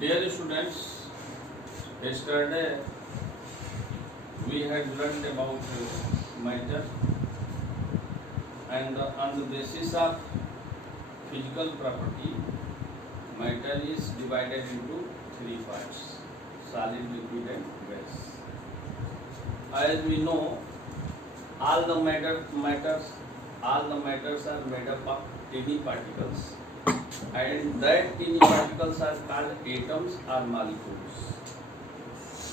Dear students, yesterday we had learned about matter, and on the basis of physical property, matter is divided into three parts: solid, liquid, and gas. As we know, all the matters are made up of tiny particles, and that tiny particles are called atoms or molecules.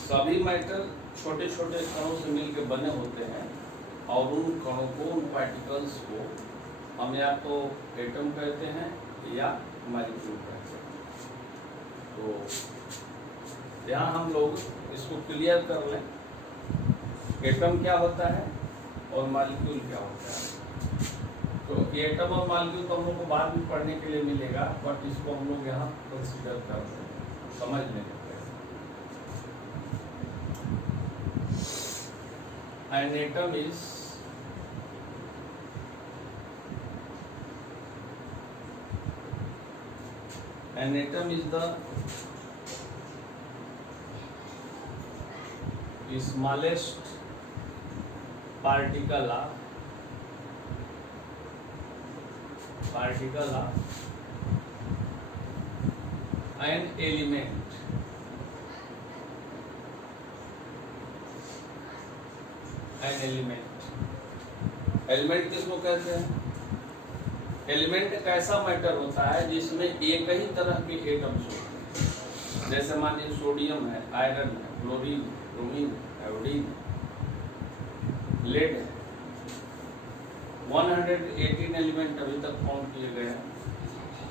सभी matter छोटे छोटे कणों से मिलकर बने होते हैं, और उन कणों को, उन पार्टिकल्स को हम या तो एटम कहते हैं या मॉलिक्यूल कहते हैं। तो यहाँ हम लोग इसको क्लियर कर लें, एटम क्या होता है और मॉलिक्यूल क्या होता है। तो एटम और मॉलिक्यूल तो हम लोग को बाद में पढ़ने के लिए मिलेगा, बट इसको हम लोग यहाँ कंसीडर कर रहे हैं समझने के लिए। An atom is the smallest particle of an element. Element किसको कहते हैं? एलिमेंट एक ऐसा मैटर होता है जिसमें एक ही तरह के एटम्स होते हैं। जैसे मानिए सोडियम है, आयरन है, क्लोरीन, ब्रोमीन, आयोडीन, लेड है। 118 एलिमेंट अभी तक काउंट किए गए हैं,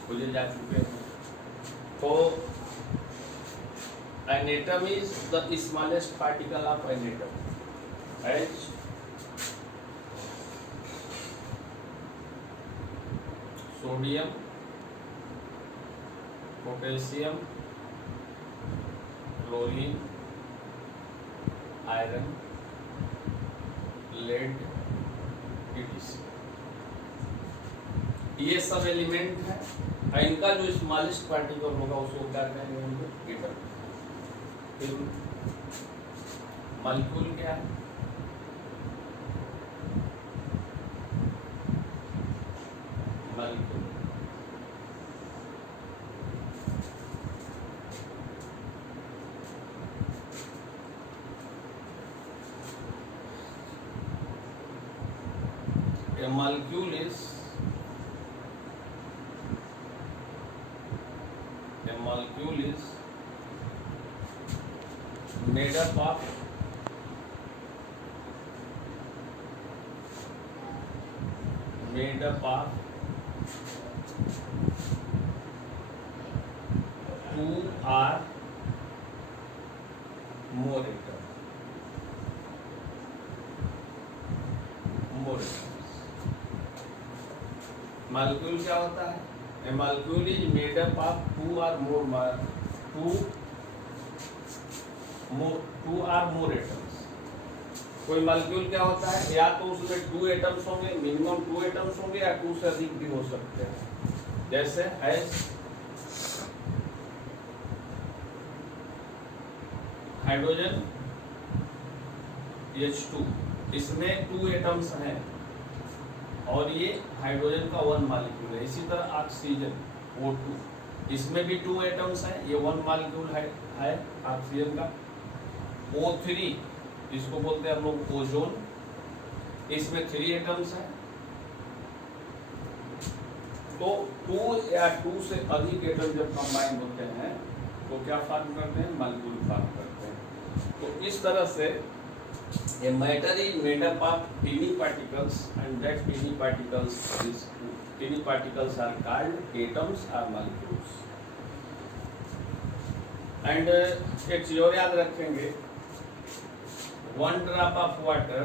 खोजे जा चुके हैं। तो an atom is the smallest particle of an atom. H sodium, potassium, chlorine, iron, lead, etc. ये सब एलिमेंट है, और इनका जो स्मॉलेस्ट पार्टिकल होगा उसको क्या कहेंगे? एटम। फिर मॉलिक्यूल क्या है? Molecule a molecule is made up of two or more atoms. Molecule क्या होता है? A molecule is made up of two or more atoms. कोई मॉलिक्यूल क्या होता है? या तो उसमें 2 एटम्स होंगे, मिनिमम 2 एटम्स होंगे, या 2 से अधिक भी हो सकते हैं। जैसे हाइड्रोजन H2, इसमें 2 एटम्स हैं और ये हाइड्रोजन का 1 मॉलिक्यूल है। इसी तरह ऑक्सीजन O2, इसमें भी 2 एटम्स हैं, ये 1 मॉलिक्यूल है ऑक्सीजन का। O3, इसको बोलते हैं हम लोग ओजोन, इसमें 3 एटम्स हैं। तो 2 या 2 से अधिक एटम जब कंबाइन होते हैं तो क्या फॉर्म करते हैं? मॉलिक्यूल फॉर्म करते हैं। तो इस तरह से a matter is made up of tiny particles, and that tiny particles are called atoms or molecules. And एक चीज और याद रखेंगे, 1 drop of water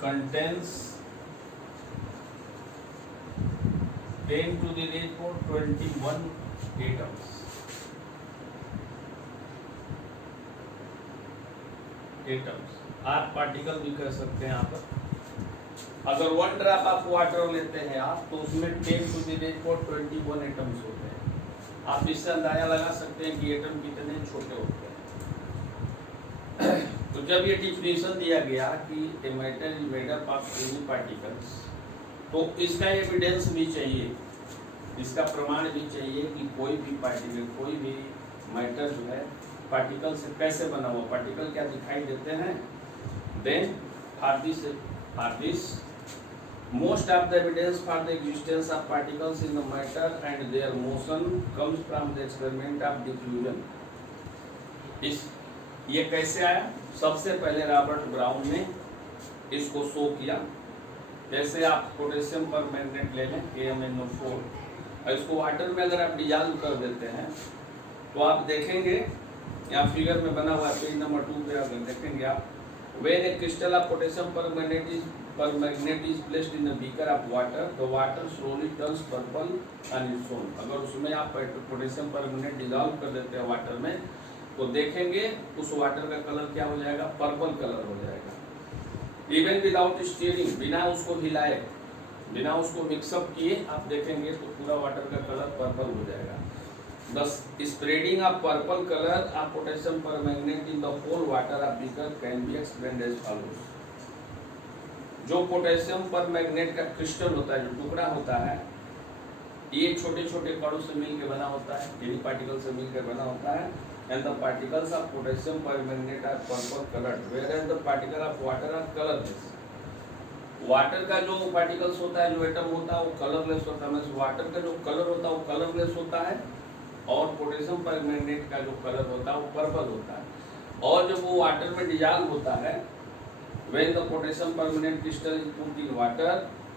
contains 10 to the raise 21 atoms. Atoms are particle भी कह सकते हैं यहाँ पर। अगर 1 ड्रॉप आप वाटर लेते हैं आप, तो उसमें 10 to the raise 21 एटम्स होते हैं। आप इससे अंदाजा लगा सकते हैं कि एटम कितने छोटे होते हैं। तो जब ये डिफिनेशन दिया गया कि a matter is made up of tiny particles, तो इसका एविडेंस भी चाहिए, इसका प्रमाण भी चाहिए कि कोई भी पार्टिकल, कोई भी मैटर जो है पार्टिकल से कैसे बना हुआ, पार्टिकल क्या दिखाई देते हैं। Then for this most of the evidence for the existence of particles in the matter and their motion comes from the experiment of diffusion। ये कैसे आया? सबसे पहले रॉबर्ट ब्राउन ने इसको शो किया। जैसे आप पोटेशियम परमैंगनेट ले लें KMnO4, और इसको वाटर में अगर आप डिजॉल्व कर देते हैं तो आप देखेंगे, यहाँ फिगर में बना हुआ पेज नंबर 2 पे अगर देखेंगे आप, when a crystal of potassium permanganate is placed in a beaker of water, the water slowly turns purple on its own। अगर उसमें आप पोटेशियम परमैंगनेट डिजॉल्व कर देते हैं वाटर में, तो देखेंगे उस वाटर का कलर क्या हो जाएगा, पर्पल कलर हो जाएगा। इवन विदाउट स्टीयरिंग, बिना उसको हिलाए, बिना उसको मिक्सअप किए आप देखेंगे तो पूरा वाटर का कलर पर्पल हो जाएगा। Thus, spreading of purple color of potassium permanganate in the whole water of beaker can be explained as follows। जो पोटेशियम परमैंगनेट का क्रिस्टल होता है, जो टुकड़ा होता है, ये छोटे छोटे कणों से मिलकर बना होता है, टेनी पार्टिकल से मिलकर बना होता है। And the particles of potassium permanganate are purple coloured, whereas the particle of water are colourless. Water का जो पार्टिकल्स होता है, जो एटम होता है, वो कलरलेस होता है। वाटर का जो कलर होता है वो कलरलेस होता है, और पोटेशियम परमैंगनेट का जो कलर होता है वो पर्पल होता है। और जब वो वाटर में डिजॉल्व होता है, when the potassium permanganate crystal is put in water,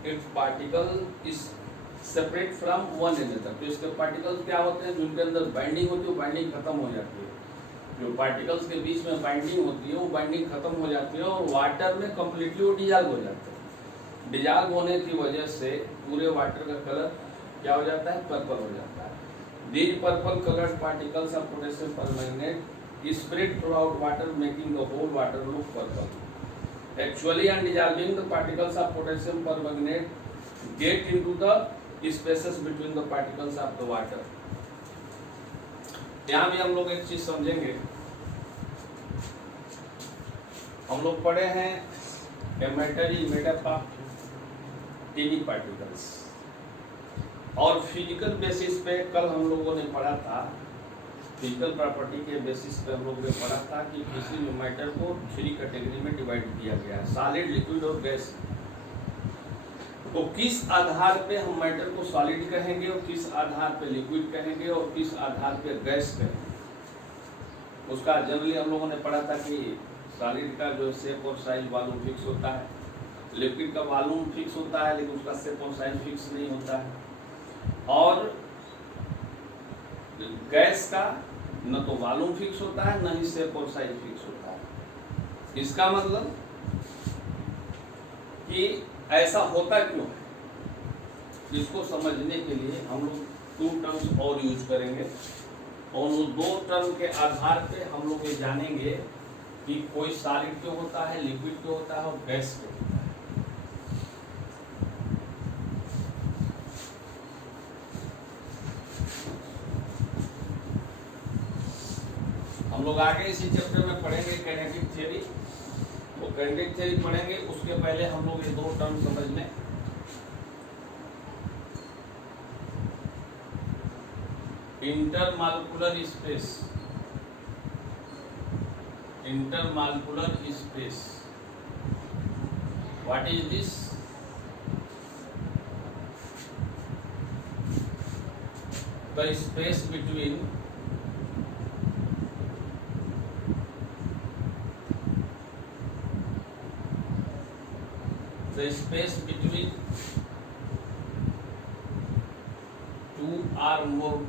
its particle is separate from one another। तो इसके पार्टिकल्स क्या होते हैं, जिनके अंदर बाइंडिंग होती है वो बाइंडिंग खत्म हो जाती है। जो पार्टिकल्स के बीच में बाइंडिंग होती है वो बाइंडिंग खत्म हो जाती है, और वाटर में कम्प्लीटली वो डिजॉल्व हो जाते हैं। डिजॉल्व होने की वजह से पूरे वाटर का कलर क्या हो जाता है, पर्पल हो जाता है। These purple colored particles of potassium permanganate is spread throughout water, making the whole water look purple। Actually, on dissolving, the particles of potassium permanganate get into the spaces between the particles of the water। यहाँ भी हम लोग एक चीज समझेंगे। हम लोग पढ़े हैं a matter is made up of tiny particles, और फिजिकल बेसिस पे कल हम लोगों ने पढ़ा था, फिजिकल प्रॉपर्टी के बेसिस पे हम लोगों ने पढ़ा था कि किसी भी मैटर को 3 कैटेगरी में डिवाइड किया गया है, सॉलिड, लिक्विड और गैस। तो किस आधार पे हम मैटर को सॉलिड कहेंगे, और किस आधार पे लिक्विड कहेंगे, और किस आधार पे गैस कहेंगे, उसका जनरली हम लोगों ने पढ़ा था कि सॉलिड का जो शेप और साइज वॉल्यूम फिक्स होता है, लिक्विड का वॉल्यूम फिक्स होता है लेकिन उसका शेप और साइज फिक्स नहीं होता है, और गैस का न तो वॉल्यूम फिक्स होता है न ही शेप और साइज फिक्स होता है। इसका मतलब कि ऐसा होता क्यों है, इसको समझने के लिए हम लोग 2 टर्म्स और यूज करेंगे, और उन 2 टर्म के आधार पे हम लोग ये जानेंगे कि कोई सॉलिड क्यों होता है, लिक्विड क्यों होता है और गैस क्यों होता है। हम लोग आगे इसी चैप्टर में पढ़ेंगे काइनेटिक थ्योरी, तो काइनेटिक थ्योरी पढ़ेंगे, उसके पहले हम लोग ये 2 टर्म समझ लें। Intermolecular space, intermolecular space, what is this? The space between the space between 2 or more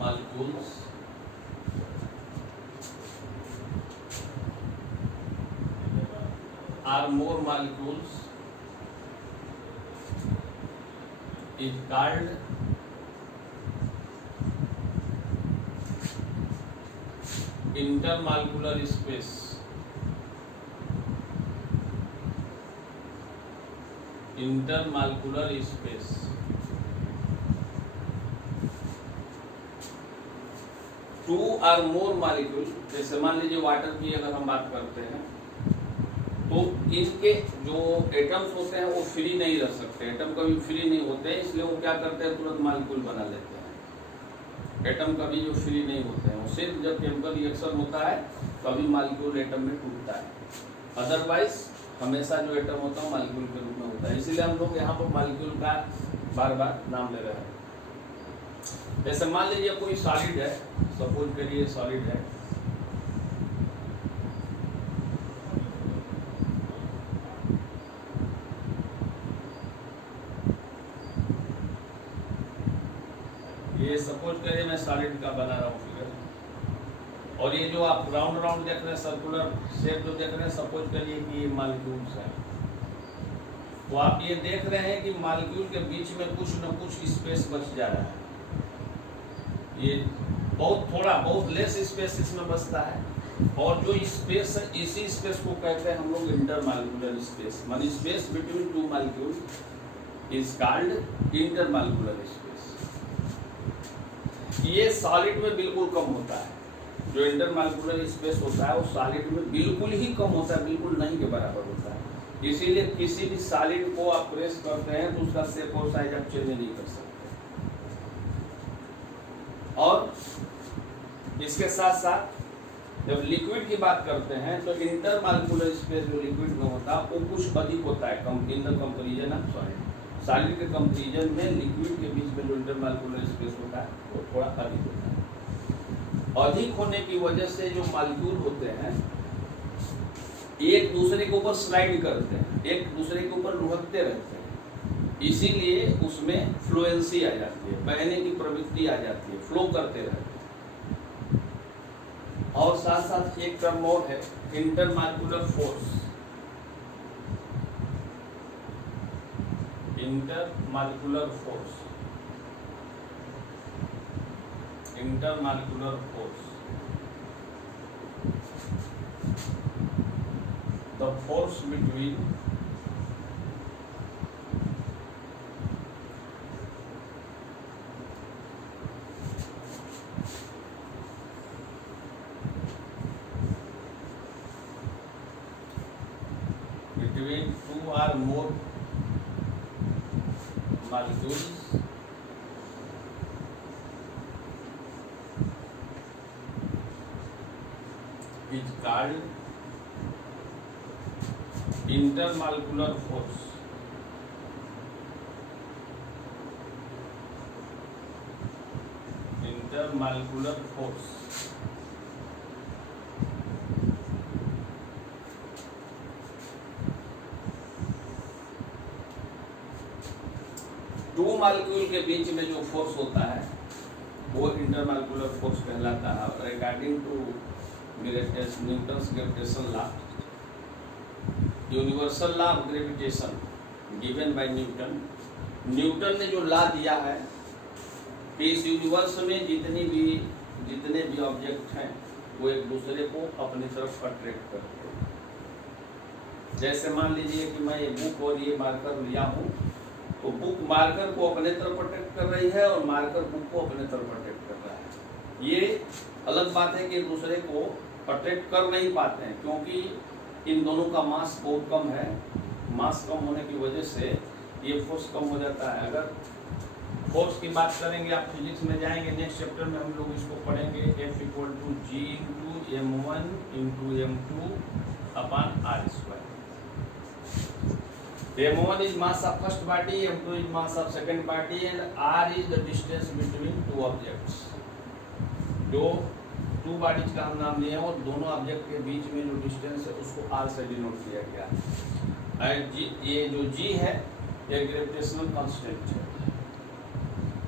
molecules is called intermolecular space। Intermolecular space. Two और मोर मॉलिक्यूल, जैसे मान लीजिए वाटर की अगर हम बात करते हैं तो इनके जो एटम्स होते हैं वो फ्री नहीं रह सकते, एटम कभी फ्री नहीं होते हैं, इसलिए वो क्या करते हैं तुरंत मॉलिक्यूल बना लेते हैं। एटम कभी जो फ्री नहीं होते हैं, वो सिर्फ जब केमिकल रिएक्शन होता है तभी मॉलिक्यूल एटम में टूटता है, अदरवाइज हमेशा जो एटम होता है मॉलिक्यूल के रूप में होता है। इसीलिए हम लोग यहाँ पर मॉलिक्यूल का बार बार नाम ले रहे हैं। जैसे मान लीजिए कोई सॉलिड है, सपोज करिए सॉलिड है, ये सपोज करिए मैं सॉलिड का बना रहा हूँ फिगर, और ये जो आप राउंड राउंड देख रहे हैं सर्कुलर शेप जो देख रहे हैं, सपोज करिए कि ये मॉलिक्यूल्स है, तो आप ये देख रहे हैं कि मॉलिक्यूल के बीच में कुछ न कुछ स्पेस बच जा रहा है। ये बहुत लेस स्पेस इसमें बचता है, और जो स्पेस है इसी स्पेस को कहते हैं हम लोग इंटरमॉलिक्यूलर स्पेस, माने space between two molecule is called intermolecular space. ये सॉलिड में बिल्कुल कम होता है, जो इंटरमॉलिक्यूलर स्पेस होता है वो सॉलिड में बिल्कुल ही कम होता है, बिल्कुल नहीं के बराबर होता है। इसीलिए किसी भी सॉलिड को आप प्रेस करते हैं तो उसका शेप और साइज आप चेंज नहीं कर सकते। और इसके साथ साथ जब लिक्विड की बात करते हैं तो इंटरमॉलिक्यूलर स्पेस जो लिक्विड में होता है वो कुछ अधिक होता है, in the comparison of solid. Solid के कंपैरिजन में लिक्विड के बीच में जो इंटरमॉलिक्यूलर स्पेस होता है वो थोड़ा अधिक होता है। अधिक होने की वजह से जो मॉलिक्यूल होते हैं एक दूसरे के ऊपर स्लाइड करते हैं, एक दूसरे के ऊपर लुढ़कते रहते हैं, इसीलिए उसमें फ्लुएंसी आ जाती है, बहने की प्रवृत्ति आ जाती है, फ्लो करते रहते हैं। और साथ साथ एक टर्म और है intermolecular force. Intermolecular force, intermolecular force, the force between two or more molecules is called intermolecular force. Intermolecular force two molecule के बीच में जो फोर्स होता है वो इंटरमॉलिक्यूलर फोर्स कहलाता है। According to Newton's gravitation law, universal law of gravitation given by Newton, Newton ने जो लॉ दिया है कि इस यूनिवर्स में जितने भी ऑब्जेक्ट हैं वो एक दूसरे को अपनी तरफ अट्रैक्ट करते हैं। जैसे मान लीजिए कि मैं ये बुक और ये मार्कर लिया हूँ, तो बुक मार्कर को अपने तरफ अट्रैक्ट कर रही है और मार्कर बुक को अपने तरफ अट्रैक्ट कर रहा है। ये अलग बात है कि एक दूसरे को अट्रैक्ट कर नहीं पाते हैं, क्योंकि इन दोनों का मास बहुत कम है। मास कम होने की वजह से ये फोर्स कम हो जाता है। अगर फोर्स की बात करेंगे, आप फिजिक्स में जाएंगे, नेक्स्ट चैप्टर में हम लोग इसको पढ़ेंगे, F = G × m1 × m2 / r²। m1 is mass of first body, m2 is mass of second body, and r is the distance between two objects। जो टू बॉडीज का हम नाम लिए हैं और दोनों ऑब्जेक्ट के बीच में जो डिस्टेंस है उसको r से डिनोट किया गया है। ये जो g है ये ग्रेविटेशनल कांस्टेंट है।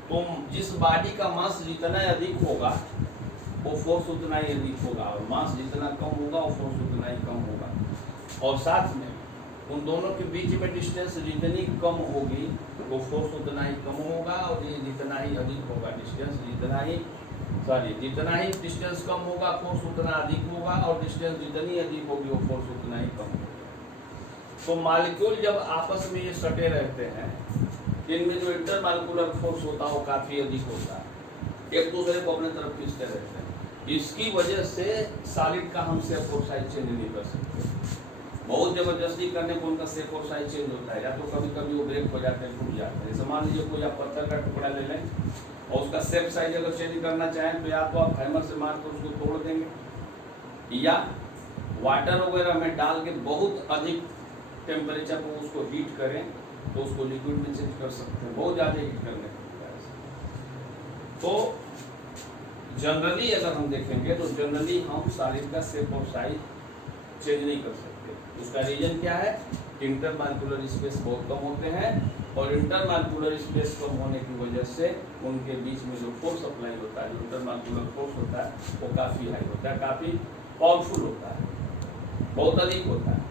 तो जिस बॉडी का मास जितना अधिक होगा वो फोर्स उतना ही अधिक होगा, और मास जितना कम होगा वो फोर्स उतना ही कम होगा। और साथ में उन दोनों के बीच में डिस्टेंस जितनी कम होगी वो फोर्स उतना ही कम होगा, और ये जितना ही अधिक होगा डिस्टेंस जितना ही डिस्टेंस कम होगा फोर्स उतना अधिक होगा, और डिस्टेंस जितनी अधिक होगी वो फोर्स उतना ही कम होगा। तो मॉलिक्यूल जब आपस में ये सटे रहते हैं, इनमें जो इंटरमॉलिक्यूलर फोर्स होता है वो काफी अधिक होता है, एक दूसरे को अपने तरफ खींचते रहते हैं। इसकी वजह से सॉलिड का हम शेप और साइज चेंज नहीं कर सकते। बहुत जबरदस्ती करने को उनका शेप और साइज चेंज होता है, या तो कभी कभी वो ब्रेक हो जाते हैं, टूट जाते हैं। जैसे मान लीजिए कोई आप पत्थर का टुकड़ा ले लें और उसका शेप साइज अगर चेंज करना चाहें तो या तो आप हैमर से मार कर उसको तोड़ देंगे, या वाटर वगैरह में डाल के बहुत अधिक टेम्परेचर पर उसको हीट करें तो उसको लिक्विड में चेंज कर सकते हैं, बहुत ज़्यादा हीट करने को। तो जनरली अगर हम देखेंगे तो जनरली हम सॉलिड का शेप और साइज चेंज नहीं कर सकते। उसका रीजन क्या है? इंटरमॉलिक्यूलर स्पेस बहुत कम होते हैं, और इंटरमॉलिक्यूलर स्पेस कम होने की वजह से उनके बीच में जो फोर्स अप्लाई होता है, जो इंटरमॉलिक्यूलर फोर्स होता है वो काफ़ी हाई होता है, काफ़ी पावरफुल होता है, बहुत अधिक होता है।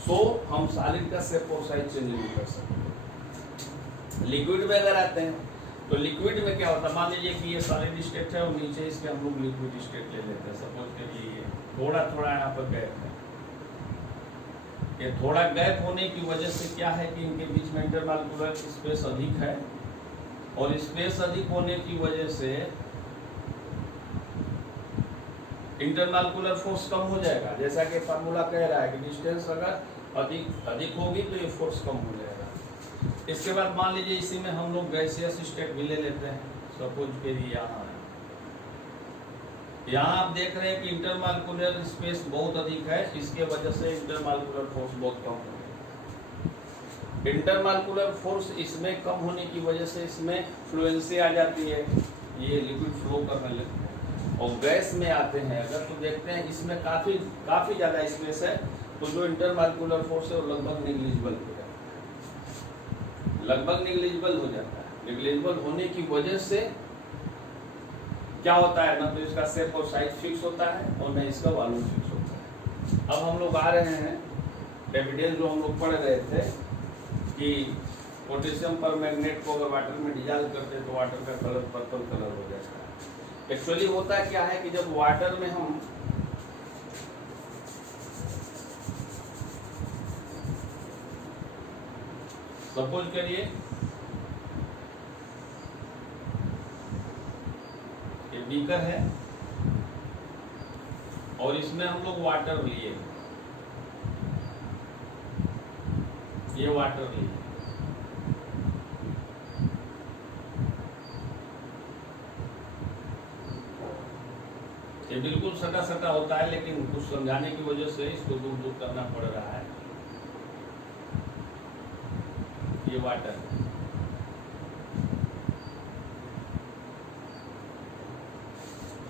सो हम सॉलिड का शेप और साइज चेंज नहीं कर सकते। लिक्विड में अगर आते हैं तो लिक्विड में क्या होता है, मान लीजिए कि ये सॉलिड स्टेट है और नीचे इसके हम लोग लिक्विड स्टेट ले लेते हैं। सपोज करिए ये थोड़ा थोड़ा यहाँ पर गैप है, ये थोड़ा गैप होने की वजह से क्या है कि इनके बीच में इंटरमॉलिक्यूलर स्पेस अधिक है, और स्पेस अधिक होने की वजह से इंटरमॉलिक्यूलर फोर्स कम हो जाएगा। जैसा कि फार्मूला कह रहा है कि डिस्टेंस अगर अधिक होगी तो ये फोर्स कम हो जाएगा। इसके बाद मान लीजिए इसी में हम लोग गैसियस स्टेट भी ले लेते हैं। सपोज के लिए यहाँ आप देख रहे हैं कि इंटरमॉलिक्यूलर स्पेस बहुत अधिक है, इसके वजह से इंटरमॉलिक्यूलर फोर्स बहुत कम है। इंटरमॉलिक्यूलर फोर्स इसमें कम होने की वजह से इसमें फ्लुएंसी आ जाती है, ये लिक्विड फ्लो करने लगता है। और गैस में आते हैं अगर तो देखते हैं इसमें काफ़ी ज़्यादा स्पेस है, तो जो इंटरमॉलिक्यूलर फोर्स है वो लगभग निग्लिजिबल हो जाता है, लगभग निग्लिजिबल हो जाता है। निग्लिजिबल होने की वजह से क्या होता है, ना तो इसका शेप और साइज फिक्स होता है और न इसका वॉल्यूम फिक्स होता है। अब हम लोग आ रहे हैं एविडेंस जो हम लोग पढ़ रहे थे कि पोटेशियम परमैंगनेट को अगर वाटर में डिजॉल्व करते हैं तो वाटर का कलर पर्पल कलर हो जाता है। एक्चुअली होता क्या है कि जब वाटर में हम सपोज करिए ये बीकर है और इसमें हम लोग वाटर लिए, ये वाटर लिए, ये बिल्कुल सटा सटा होता है, लेकिन कुछ समझाने की वजह से इसको दूर दूर करना पड़ रहा है। ये वाटर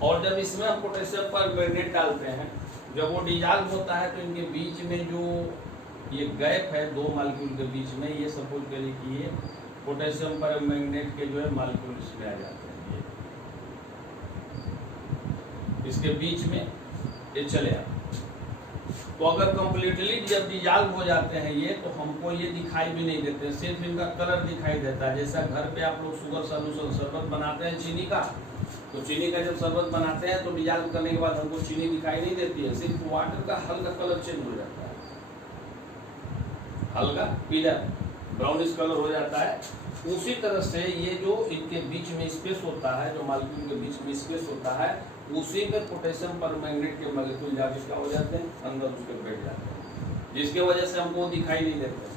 और जब इसमें हम पोटेशियम परमैंगनेट डालते हैं, जब वो डिजॉल्व होता है तो इनके बीच में जो ये गैप है दो मॉलिक्यूल के बीच में, ये सपोज करिए कि ये पोटेशियम परमैंगनेट के जो है मॉलिक्यूल इसमें आ जाते हैं, ये इसके बीच में ये चले आते। तो अगर कंप्लीटली जब डिजॉल्व हो जाते हैं ये, तो हमको ये दिखाई भी नहीं देते, सिर्फ इनका कलर दिखाई देता है। जैसा घर पे आप लोग शुगर सॉल्यूशन शरबत बनाते हैं चीनी का, तो चीनी का जब शरबत बनाते हैं तो डिजॉल्व करने के बाद हमको चीनी दिखाई नहीं देती है, सिर्फ वाटर का हल्का कलर चेंज हो जाता है, हल्का पीला ब्राउनिश कलर हो जाता है। उसी तरह से ये जो इनके बीच में स्पेस होता है, जो मॉलिक्यूल के बीच में स्पेस होता है, उसी में पोटेशियम परमैंगनेट के मॉलिक्यूल जाके क्या हो जाते हैं, अंदर उसके बैठ जाते हैं, जिसकी वजह से हमको दिखाई नहीं देते।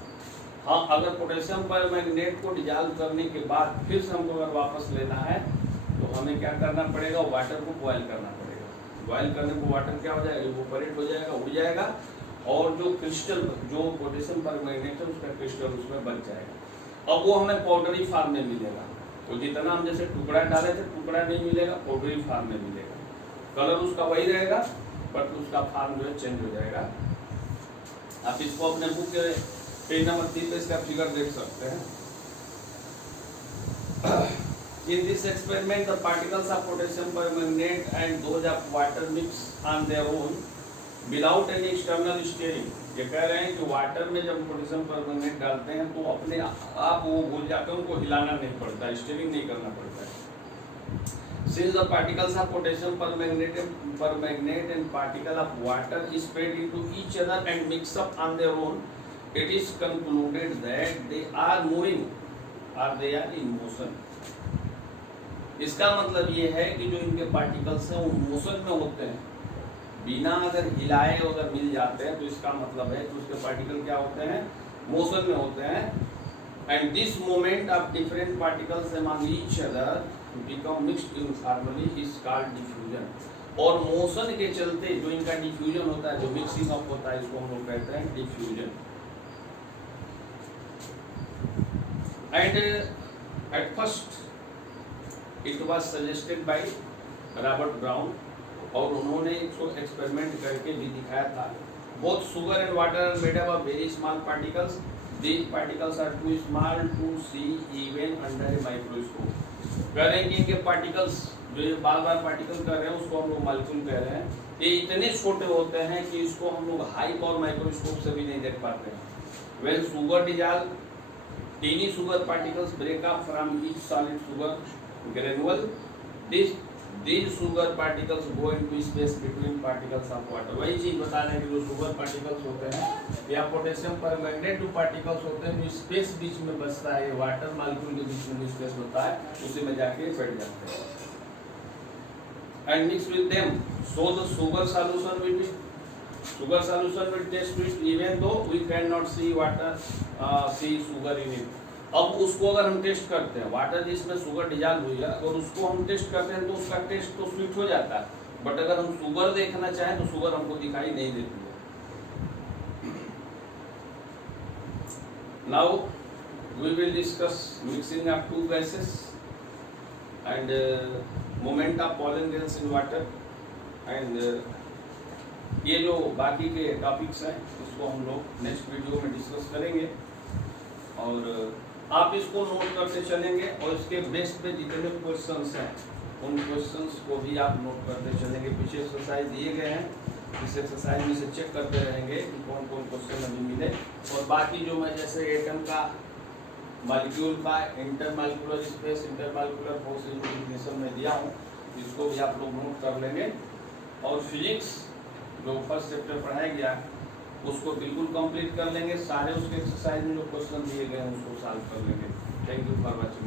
हाँ, अगर पोटेशियम परमैंगनेट को डिजॉल्व करने के बाद फिर से हमको अगर वापस लेना है तो हमें क्या करना पड़ेगा, वाटर को बॉयल करना पड़ेगा। बॉयल करने को वाटर क्या हो जाएगा, इवोपरेट हो जाएगा, उड़ जाएगा, और जो क्रिस्टल जो पोटेशियम परमैंगनेट है उसका क्रिस्टल उसमें बच जाएगा। अब वो हमें पाउडरी फॉर्म में मिलेगा। तो जितना हम जैसे टुकड़ा डाले थे, टुकड़ा नहीं मिलेगा, पाउडरी फॉर्म में मिलेगा। कलर उसका वही रहेगा, बट उसका फॉर्म जो है चेंज हो जाएगा। आप इसको अपने बुक के पेज नंबर 3 पे इसका फिगर देख सकते हैं। In this experiment, the particles of potassium permanganate and those of water mix on their own without any external stirring। ये कह रहे हैं कि वाटर में जब पोटेशियम परमैंगनेट डालते हैं तो अपने आप वो घुल जाते हैं, उनको हिलाना नहीं पड़ता, स्टीयरिंग नहीं करना पड़ता है। Since the particles of potassium permanganate and particle of water is spread into each other and mix up on their own, it is concluded that they are moving or they are in motion. इसका मतलब ये है कि जो इनके particles हैं वो motion में होते हैं, बिना अगर हिलाए अगर मिल जाते हैं तो इसका मतलब है कि उसके पार्टिकल क्या होते हैं, मोशन में होते हैं. And this moment of different particles among each other become mixed uniformly is called diffusion. और मोशन के चलते जो इनका डिफ्यूजन होता है, जो मिक्सिंग अप होता है, इसको हम लोग कहते हैं diffusion. And at first it was suggested by Robert Brown, और उन्होंने इसको एक्सपेरिमेंट करके भी दिखाया था. Both sugar and water are made up of very small particles. These particles are too small to see even under a microscope. कह रहे हैं कि इनके पार्टिकल्स जो ये बार बार पार्टिकल कर रहे हैं उसको हम लोग मॉलिक्यूल कह रहे हैं, ये इतने छोटे होते हैं कि इसको हम लोग हाई पावर माइक्रोस्कोप से भी नहीं देख पाते हैं. Well sugar dissolve, tiny sugar particles break up from each solid sugar granule. These sugar particles go into space between particles of water. वही चीज बता रहे हैं कि जो सुगर पार्टिकल्स होते हैं या पोटेशियम परमैंगनेट जो पार्टिकल्स होते हैं, जो स्पेस बीच में बचता है, वाटर मॉलिक्यूल के बीच में जो स्पेस होता है उसी में जाके बैठ जाते हैं. And mix with them, so the sugar solution will taste sweet even though we cannot see sugar in it. अब उसको अगर हम टेस्ट करते हैं, वाटर जिसमें शुगर डिजॉल्व हुई है, अगर उसको हम टेस्ट करते हैं तो उसका टेस्ट तो स्वीट हो जाता है, बट अगर हम शुगर देखना चाहें तो शुगर हमको दिखाई नहीं देती है. Now we will discuss mixing of two gases and moment of pollen grains in water. And ये जो बाकी के टॉपिक्स हैं इसको हम लोग नेक्स्ट वीडियो में डिस्कस करेंगे, और आप इसको नोट करते चलेंगे, और इसके बेस पे जितने क्वेश्चंस हैं उन क्वेश्चंस को भी आप नोट करते चलेंगे. पीछे एक्सरसाइज दिए गए हैं, इस एक्सरसाइज में से चेक करते रहेंगे कि कौन कौन क्वेश्चन अभी मिले. और बाकी जो मैं जैसे एटम का, मॉलिक्यूल का intermolecular space, intermolecular force definition में दिया हूँ, इसको भी आप लोग नोट कर लेंगे. और फिजिक्स जो फर्स्ट चैप्टर पढ़ाया गया उसको बिल्कुल कंप्लीट कर लेंगे. सारे उसके एक्सरसाइज में जो क्वेश्चन दिए गए हैं उसको सॉल्व कर लेंगे. Thank you for watching.